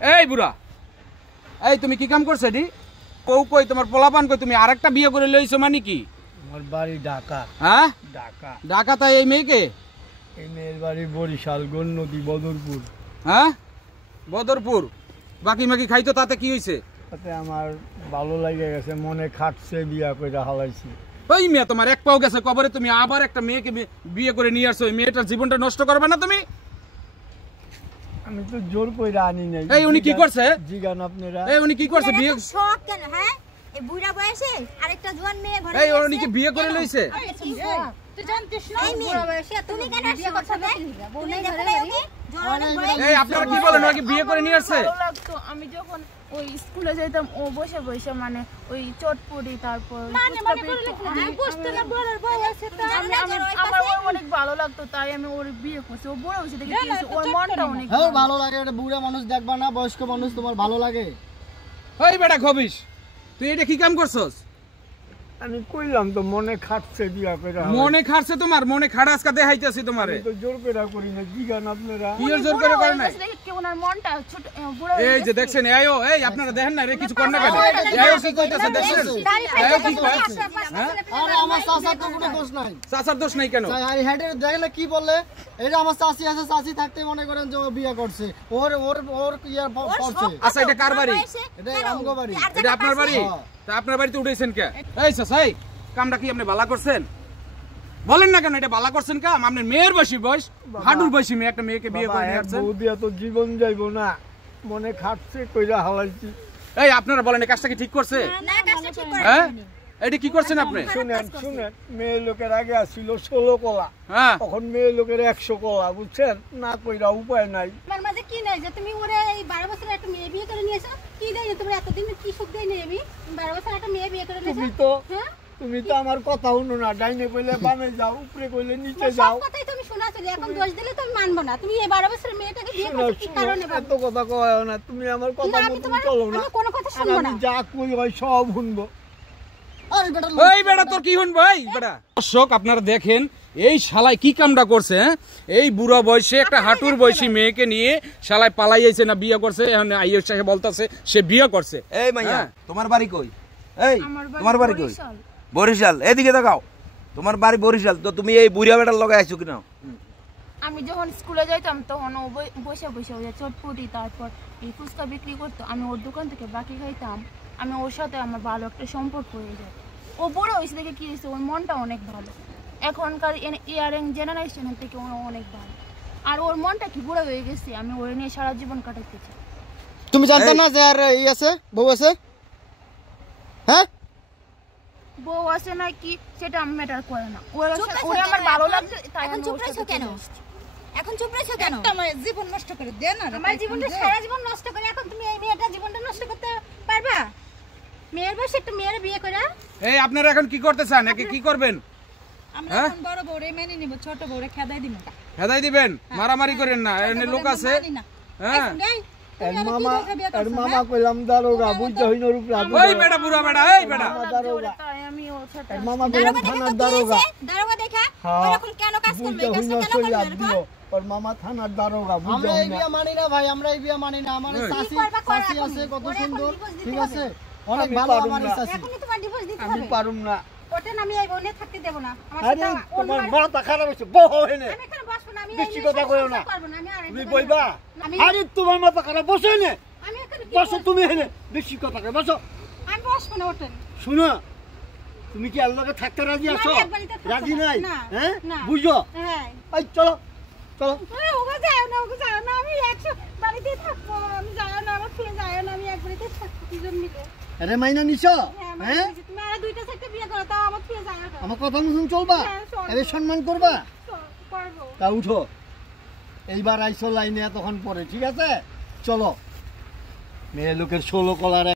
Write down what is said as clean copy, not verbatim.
এই বুড়া, এই তুমি কি কাম করছো এটি? বউ কই, তোমার পোলাপান কই? তুমি আরেকটা বিয়ে করে লইছো মানে কি? আমার বাড়ি ঢাকা। হ্যাঁ, ঢাকা। ঢাকা? তাই এই মেয়েকে? এই মেয়ের বাড়ি বরিশাল, গন্নদী, বদরপুর। হ্যাঁ, বদরপুর। বাকি মাকি খাইতো, তাতে কি হয়েছে? তাতে আমার ভালো লাগে গেছে, মনে খাটছে, বিয়া করে হালাইছি। ওই মেয়ে তোমার এক পাও গেছে কবরে, তুমি আবার একটা মেয়েকে বিয়ে করে নিয়ে আসছো। ওই মেয়েটার জীবনটা নষ্ট করবে না তুমি? আমি তো জোর কইরা আনি নাই। এই উনি কি করছে? জিগান আপনারা। এই উনি কি করছে? বিয়ে শখ কেন? হ্যাঁ, এই বুড়া বয়সে আরেকটা জোয়ান মেয়ে ঘরে এই উনি কি বিয়ে করে লইছে? তুই জানতিস না বুড়া বয়সে তুমি কেন বিয়ে করছ? তুমি দেখো না ওকে জোয়ানের ঘরে। এই আপনারা কি বলেন, ওকে বিয়ে করে নিয়ে আসছে? ভালো লাগতো। আমি যখন ওই স্কুলে যেতাম, ও বসে বসে মানে ওই চটপটি, তারপর আমার অনেক ভালো লাগতো, তাই আমি ওর বিয়ে করছি। ও বড় হয়েছে দেখে ওর মনটা অনেক ভালো লাগে। একটা বুড়া মানুষ দেখবা না, বয়স্ক মানুষ তোমার ভালো লাগে? ওই বেটা খবিস, তুই এটা কি কাম করছস? আমি কইলাম তো মনে খাটছে, বিয়া করে। মনে খাটছে তোমার? মনে খাড়া আজকে দেখাইতেছি তোমারে। তো জোর করে করি না, জিগান আপনারা। কি জোর করে করে নাই? দেখে ওনার মনটা ছোট বড়। এই যে দেখছেন, আয়ো এই আপনারা দেখেন না রে, কিছু কর না কেন? আয়ো কি কইতাছে দেখছেন? আয়ো কি কয়? হ্যাঁ, আরে আমার চাচার তো কোনো দোষ নাই। চাচার দোষ নাই কেন? আরে হেডে দেখলে কি বলে, এই যে আমার চাচি আছে, চাচি থাকতে মনে করেন যে ও বিয়ে করছে, ওর ওর ওর ইয়ার করছে। আচ্ছা, এটা কার বাড়ি? এটা আমগো বাড়ি। এটা আপনার বাড়ি? তা আপনার বাড়িতে উঠেছেন কে? এই চাচাই, কামটা কি আপনি বালা করছেন? বলেন না কেন, এটা বালা করছেন কাম? আপনার মেয়ের বয়স, হাডুর বয়সী মেয়ে, একটা মেয়েকে বিয়ে করে নিয়ে আসছেন। বউ দিয়া তো জীবন যাইবো না, মনে খাটছে, কইরা হালাইছি। এই আপনারা বলেন, এই কাজটা কি ঠিক করছে? না, কাজটা ঠিক করে। হ্যাঁ, এটা কি করছেন আপনি? শুনেন, মেয়ে লোকের আগে আসছিল 16 কলা, হ্যাঁ, এখন মেয়ে লোকের 100 কলা, বুঝছেন না? কইরা উপায় নাই। তোমার মাঝে কি নাই যে তুমি ওরে এই 12 বছরের একটা মেয়ে বিয়ে করে নিয়েছো? কি দেই তুমি এতদিন কি সুখ দেই নাই? আমি 12 বছরের একটা মেয়ে বিয়ে করে নিয়েছো। হ্যাঁ, তুমি তো আমার কথা শুনো না। ডাইনে কইলে বামে যাও, উপরে কইলে নিচে যাও। সব কথাই তুমি শোনা চলে, এখন দোষ দিলে তুমি মানবো না। তুমি এই 12 বছরের মেয়েটাকে বিয়ে করছো কি কারণে? এত কথা কয় না, তুমি আমার কথা না, আমি মতো তোমার চলো না। আমি কোনো কথা শুনবো না। আমি যা কই হয় সব শুনবো। আরে বেটা ওই বেটা তোর কি হন ভাই বেটা? দর্শক আপনারা দেখেন, এই শালাই কি কামটা করছে। হ্যাঁ, এই বুড়া বয়সে একটা হাঁটুর বয়সী মেয়েকে নিয়ে শালাই পালাইছে না বিয়ে করছে। এখন আইয়ো সাহেব বলতাছে সে বিয়ে করছে। এই মাইয়া, তোমার বাড়ি কই? এই তোমার বাড়ি কই? বরিশাল। বরিশাল। এদিকে দেখাও, তোমার বাড়ি বরিশাল। তো তুমি এই বুড়িয়া বেটার লগে আইছো কিনা? আমি যখন স্কুলে যাইতাম তখন ও বসে বসে ওই চটপটি, তারপর এই ফুচকা বিক্রি করতো। আমি ওর দোকান থেকে বাকি খাইতাম। আমি ওর সাথে আমার ভালো একটা সম্পর্ক হয়ে যায়। ও বড় হয়েছে দেখে কি হয়েছে, ওর মনটা অনেক ভালো। এখনকার ইয়ারিং জেনারেশনের থেকে ও অনেক ভালো। আর ওর মনটা কি বুড়ো হয়ে গেছে, আমি ওর নিয়ে সারা জীবন কাটাতে চাই। তুমি জানতে না যে আর এই আছে, বউ আছে? হ্যাঁ, বউ আছে নাকি সেটা আমি ম্যাটার করে না। ওরা আমার ভালো লাগছে, তাই এখন আমি চুপ ওর রইছো সাথে কেন? চলে এসেছি। এখন চুপ রইছো কেন? আমার জীবন নষ্ট করে দে না। আমার জীবনটা সারা জীবন নষ্ট করে এখন তুমি এই মেয়েটার জীবনটা নষ্ট করতে পারবা? মেয়ের বয়সে একটা মেয়ের বিয়ে করে। এই আপনারা এখন কি করতে চান? একে কি করবেন? আমরা এখন বড় বউরে মেনে নিব, ছোট বউরে খেদাই দিব। হেদাই দিবেন? মারামারি করেন না, এনে লোক আছে। হ্যাঁ, এর মামা কইলাম দারোগা, বুঝতে হইন রূপ রাত। ওই বেটা বুড়া বেটা, এই বেটা দারোগা, তাই আমি ওর সাথে এর মামা কইলাম থানার দারোগা। দারোগা দেখা এরকম কেন কাজ করবে? এই কাজটা কেন করবে এরকম? ওর মামা থানার দারোগা, বুঝতে আমরা এই হইন বিয়ে মানি না ভাই, আমরা এই বিয়ে মানি না। আমার চাচি চাচি আছে কত সুন্দর, ঠিক আছে, অনেক ভালো আমার চাচি। এখনই তোমার ডিভোর্স দিতে আমি হবে। পারুম না। ওটা আমি এই বনে থাকতে দেব না। আমার আরে সাথে তোমার মাথা খারাপ হইছে, বহো হেনে। আমি এখানে বসবো না। আমি বেশি কথা কইও না। পারবো না। আমি আর তুমি বইবা? আমি- আরে তোমার মাথা খারাপ, বসো হেনে। আমি এখানে বসো তুমি হেনে, বেশি কথা কই, বসো। আমি বসবো না। ওঠেন। শুনো, তুমি কি আল্লাহকে থাকতে রাজি আছো? না, আমি একবারই তো থাকতে রাজি পারবো নাই? না। হ্যাঁ, না। বুঝো? হ্যাঁ। এই চলো চলো। ওগো যাও না, ওগো যাও না। আমি একশো বাড়িতেই থাকবো। আমি যাও না, আমার ফিরে যাও না। আমি এক বাড়িতেই থাকবো দুজন মিলে। আরে মাইনা নিছো? হ্যাঁ, তুমি আর দুইটা চারটা বিয়ে করো, তাও আমার ফিরে যাও না। আমার কথা মতন চলবা? হ্যাঁ, চলবো। আরে সম্মান করবা? করবো। তা উঠো, এইবার আইসো লাইনে এতক্ষণ পরে, ঠিক আছে? চলো, মেয়ে লোকের 16 কলার